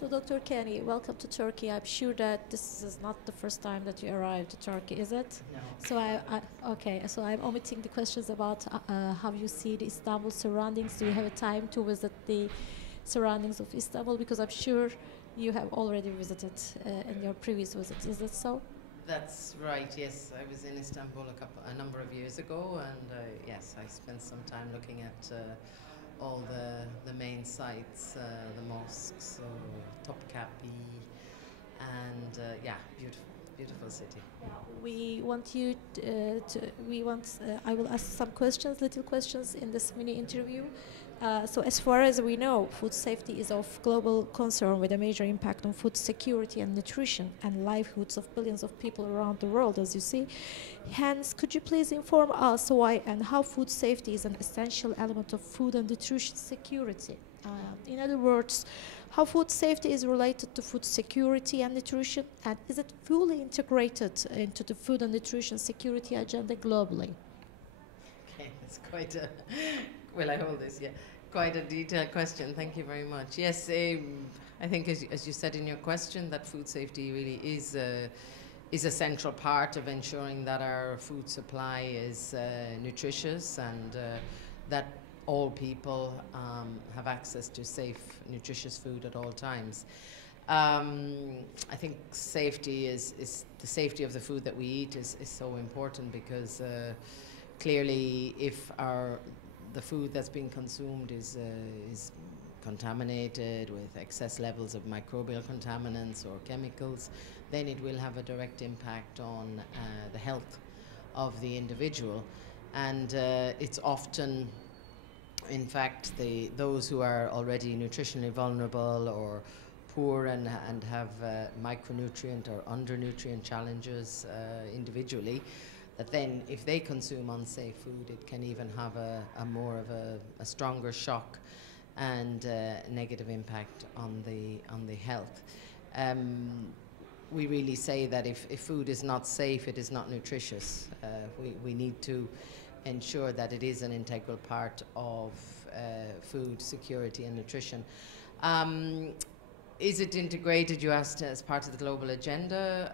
So, Dr. Kenny, welcome to Turkey. I'm sure that this is not the first time that you arrived to Turkey, is it? No. So okay. So I'm omitting the questions about how you see the Istanbul surroundings. Do you have a time to visit the surroundings of Istanbul? Because I'm sure you have already visited in your previous visits. Is that so? That's right. Yes, I was in Istanbul a number of years ago, and yes, I spent some time looking at all the main sites, the mosques, so Topkapi, and yeah, beautiful city. We want you I will ask some questions, little questions in this mini interview. So as far as we know, food safety is of global concern with a major impact on food security and nutrition and livelihoods of billions of people around the world, as you see. Hence, could you please inform us why and how food safety is an essential element of food and nutrition security? In other words, how food safety is related to food security and nutrition, and is it fully integrated into the food and nutrition security agenda globally? Okay, it's quite a, will I hold this? Yeah, quite a detailed question. Thank you very much. Yes, I think as you said in your question, that food safety really is a central part of ensuring that our food supply is nutritious and that all people have access to safe, nutritious food at all times. I think safety is the safety of the food that we eat is so important because clearly if the food that's being consumed is contaminated with excess levels of microbial contaminants or chemicals, then it will have a direct impact on the health of the individual. And it's often, in fact, those who are already nutritionally vulnerable or poor and have micronutrient or undernutrient challenges individually, that then if they consume unsafe food, it can even have a more of a stronger shock and negative impact on the health. We really say that if food is not safe, it is not nutritious. We need to ensure that it is an integral part of food security and nutrition. Is it integrated, you asked, as part of the global agenda?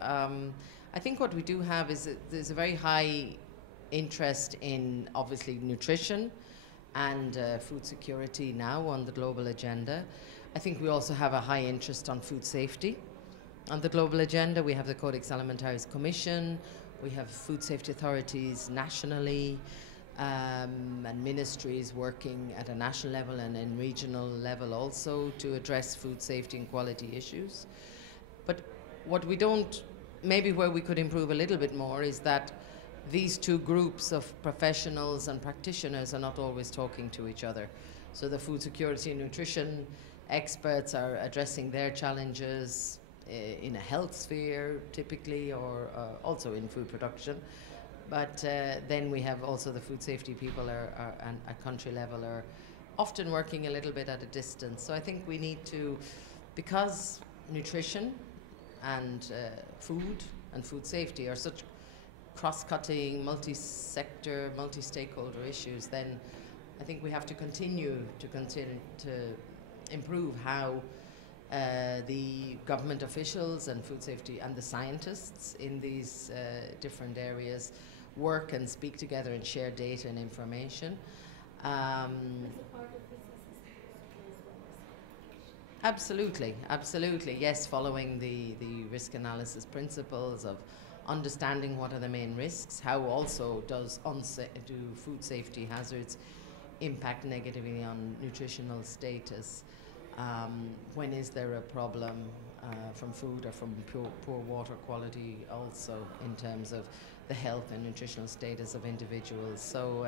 I think what we do have is that there's a very high interest in, obviously, nutrition and food security now on the global agenda. I think we also have a high interest on food safety. On the global agenda, we have the Codex Alimentaris Commission, we have food safety authorities nationally, and ministries working at a national level and in regional level also to address food safety and quality issues. But what we don't, maybe where we could improve a little bit more is that these two groups of professionals and practitioners are not always talking to each other. So the food security and nutrition experts are addressing their challenges in a health sphere typically, or also in food production. But then we have also the food safety people and at country level are often working a little bit at a distance. So I think we need to, because nutrition and food and food safety are such cross-cutting, multi-sector, multi-stakeholder issues, then I think we have to continue to improve how the government officials and food safety and the scientists in these different areas work and speak together and share data and information. Absolutely, absolutely, yes, following the risk analysis principles of understanding what are the main risks, how also do food safety hazards impact negatively on nutritional status, when is there a problem from food or from poor water quality also in terms of the health and nutritional status of individuals. So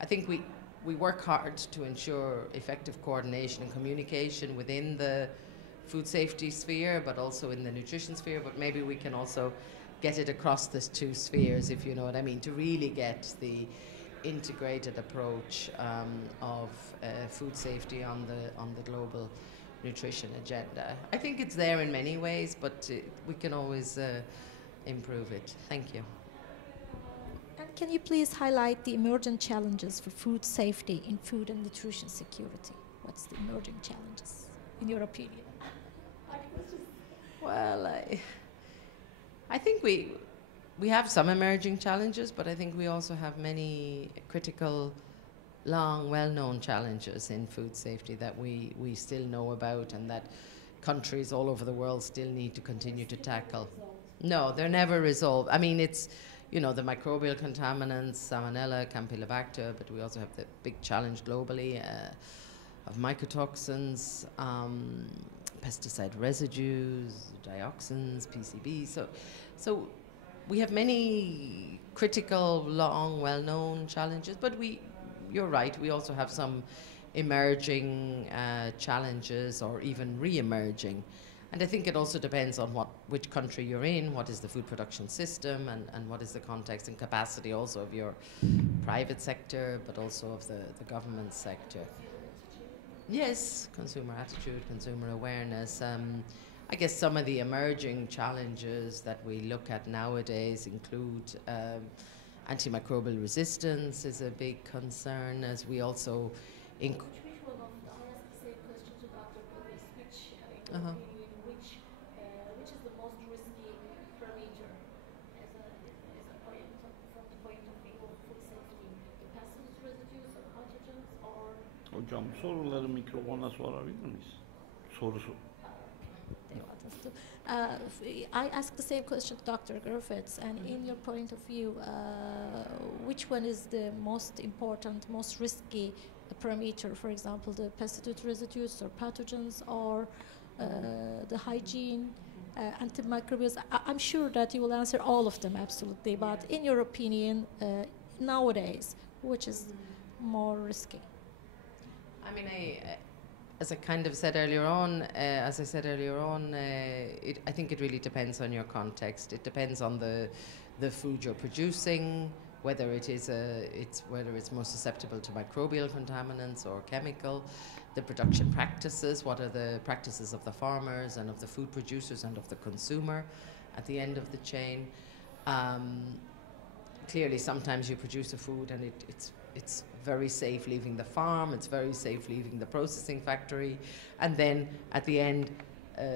I think we work hard to ensure effective coordination and communication within the food safety sphere, but also in the nutrition sphere, but maybe we can also get it across these two spheres, if you know what I mean, to really get the integrated approach of food safety on the global nutrition agenda. I think it's there in many ways, but we can always improve it. Thank you. And can you please highlight the emerging challenges for food safety in food and nutrition security? What's the emerging challenges, in your opinion? Well, I think we have some emerging challenges, but I think we also have many critical, long, well-known challenges in food safety that we still know about and that countries all over the world still need to continue to tackle. No, they're never resolved. I mean, it's, you know, the microbial contaminants, Salmonella, Campylobacter, but we also have the big challenge globally of mycotoxins, pesticide residues, dioxins, PCBs. So we have many critical, long, well-known challenges, but you're right, we also have some emerging challenges or even re-emerging. And I think it also depends on which country you're in, what is the food production system, and what is the context and capacity also of your private sector, but also of the government sector. Yes, consumer attitude, consumer awareness. I guess some of the emerging challenges that we look at nowadays include antimicrobial resistance is a big concern, as we also... Which one of the, I asked the same question to Dr.Birce, which is the most risky parameter as a point from the point of view of food safety? The pesticide residues or pathogens or... Hocam soruları mikrofona sorabilir miyiz? Sorusu. I asked the same question to Dr. Griffiths, and in your point of view, which one is the most important, most risky parameter? For example, the pesticide residues or pathogens, or the hygiene, antimicrobials? I'm sure that you will answer all of them, absolutely, but in your opinion, nowadays, which is more risky? I mean, as I kind of said earlier on, I think it really depends on your context. It depends on the food you're producing, whether it's more susceptible to microbial contaminants or chemical, the production practices, what are the practices of the farmers and of the food producers and of the consumer at the end of the chain. Clearly, sometimes you produce a food and it's very safe leaving the farm, it's very safe leaving the processing factory, and then at the end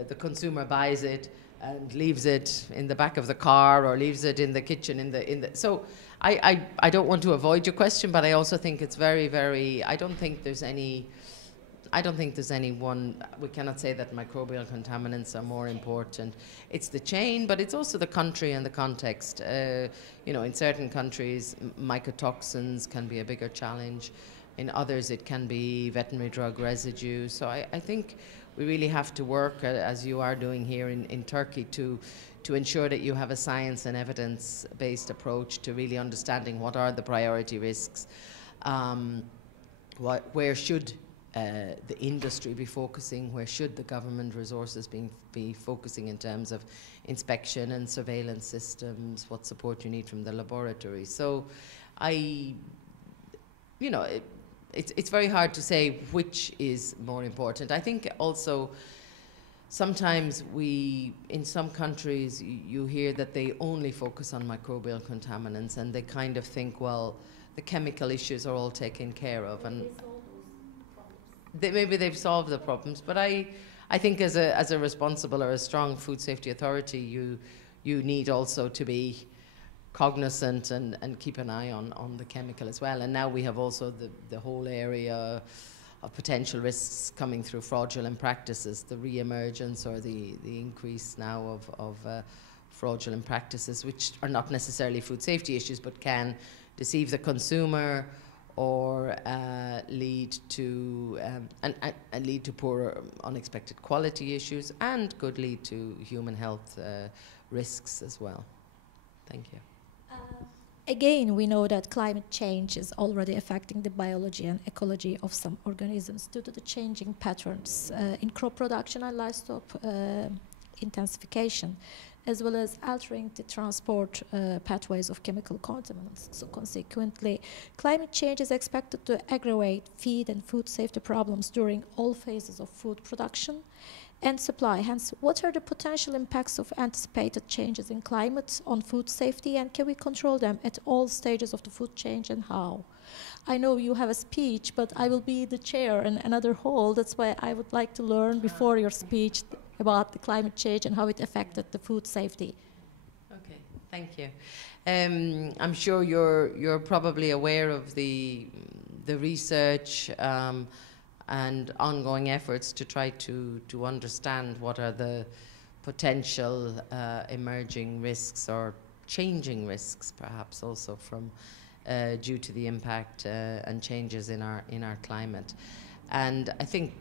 the consumer buys it and leaves it in the back of the car or leaves it in the kitchen so I don't want to avoid your question, but I also think it's very, very, I don't think there's any one, we cannot say that microbial contaminants are more important. It's the chain, but it's also the country and the context. In certain countries, mycotoxins can be a bigger challenge. In others, it can be veterinary drug residue. So I think we really have to work, as you are doing here in Turkey, to ensure that you have a science and evidence-based approach to really understanding what are the priority risks, where should the industry be focusing, where should the government resources be focusing in terms of inspection and surveillance systems, what support you need from the laboratory. So it's very hard to say which is more important. I think also sometimes in some countries, you hear that they only focus on microbial contaminants and they kind of think, well, the chemical issues are all taken care of. And maybe they've solved the problems, but I think as a responsible or a strong food safety authority, you need also to be cognizant and keep an eye on the chemical as well. And now we have also the whole area of potential risks coming through fraudulent practices, the re-emergence or the increase now of fraudulent practices, which are not necessarily food safety issues, but can deceive the consumer or lead to poor unexpected quality issues, and could lead to human health risks as well. Thank you. Again, we know that climate change is already affecting the biology and ecology of some organisms due to the changing patterns in crop production and livestock intensification, as well as altering the transport pathways of chemical contaminants. So consequently, climate change is expected to aggravate feed and food safety problems during all phases of food production and supply. Hence, what are the potential impacts of anticipated changes in climate on food safety, and can we control them at all stages of the food chain, and how? I know you have a speech, but I will be the chair in another hall. That's why I would like to learn before your speech about the climate change and how it affected the food safety. Okay, thank you. I'm sure you're probably aware of the research and ongoing efforts to try to understand what are the potential emerging risks or changing risks, perhaps also from due to the impact and changes in our climate. And I think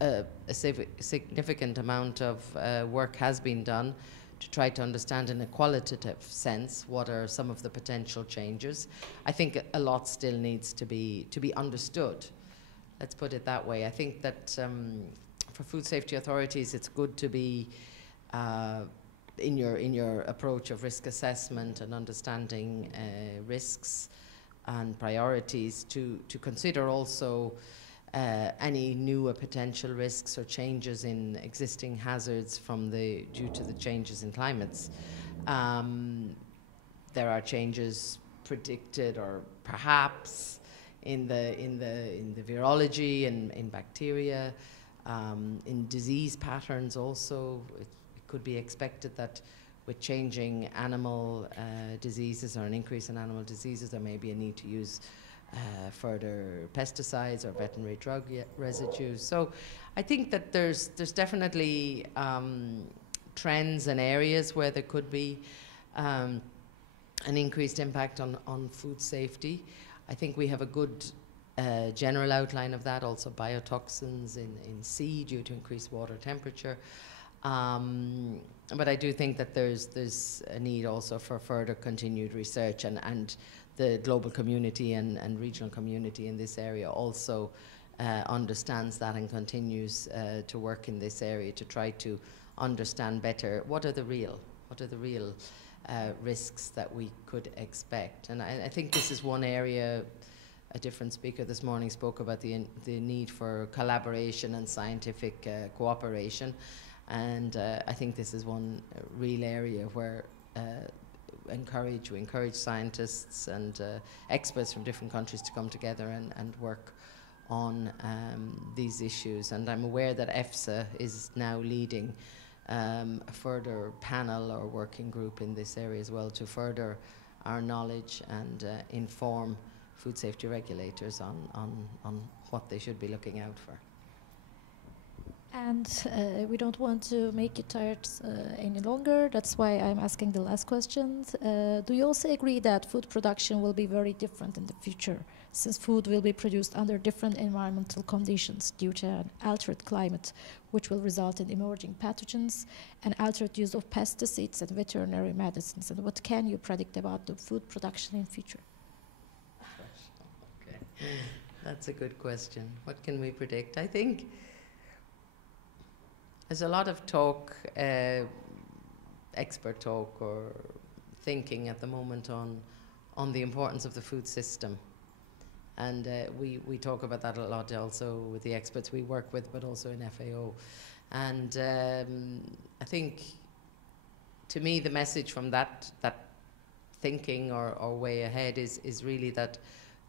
a significant amount of work has been done to try to understand in a qualitative sense what are some of the potential changes. I think a lot still needs to be understood. Let's put it that way. I think that for food safety authorities, it's good to be in your approach of risk assessment and understanding risks and priorities to consider also any new potential risks or changes in existing hazards due to the changes in climates. There are changes predicted or perhaps in the virology and in bacteria, in disease patterns also. It could be expected that with changing animal diseases or an increase in animal diseases, there may be a need to use further pesticides or veterinary drug residues. So I think that there's definitely trends and areas where there could be an increased impact on food safety. I think we have a good general outline of that, also biotoxins in sea due to increased water temperature. But I do think that there's a need also for further continued research, and the global community and regional community in this area also understands that and continues to work in this area to try to understand better what are the real risks that we could expect. And I think this is one area. A different speaker this morning spoke about the need for collaboration and scientific cooperation. And I think this is one real area where we encourage scientists and experts from different countries to come together and work on these issues. And I'm aware that EFSA is now leading a further panel or working group in this area as well to further our knowledge and inform food safety regulators on what they should be looking out for. And we don't want to make you tired any longer. That's why I'm asking the last question. Do you also agree that food production will be very different in the future, since food will be produced under different environmental conditions due to an altered climate, which will result in emerging pathogens and altered use of pesticides and veterinary medicines? And what can you predict about the food production in future? Okay, that's a good question. What can we predict? I think there's a lot of talk, expert talk or thinking at the moment on the importance of the food system. And we talk about that a lot also with the experts we work with, but also in FAO. And I think, to me, the message from that thinking or way ahead is really that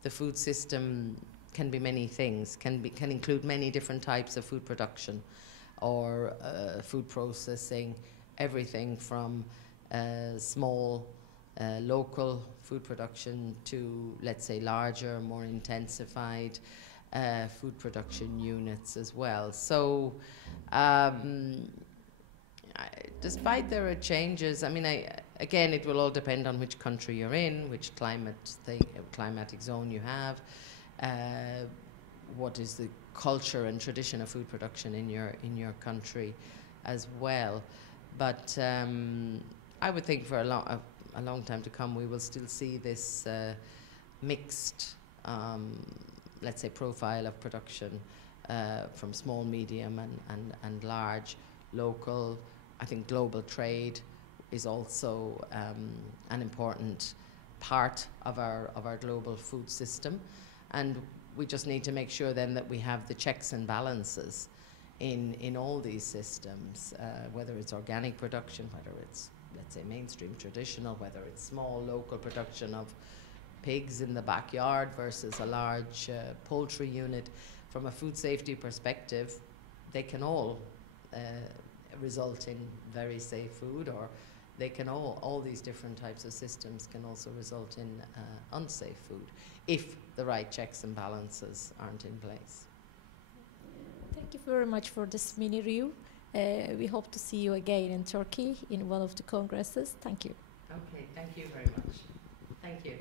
the food system can be many things, can include many different types of food production or food processing, everything from small local food production to, let's say, larger, more intensified food production units as well. So despite there are changes, I mean, again, it will all depend on which country you're in, which climatic zone you have, what is the culture and tradition of food production in your country as well. But I would think for a long time to come we will still see this mixed, let's say, profile of production from small, medium and large, local. I think global trade is also an important part of our global food system, and we just need to make sure then that we have the checks and balances in all these systems, whether it's organic production, whether it's, let's say, mainstream traditional, whether it's small local production of pigs in the backyard versus a large poultry unit. From a food safety perspective, they can all result in very safe food, or they can all these different types of systems can also result in unsafe food if the right checks and balances aren't in place. Thank you very much for this mini review. We hope to see you again in Turkey in one of the congresses. Thank you. Okay, thank you very much. Thank you.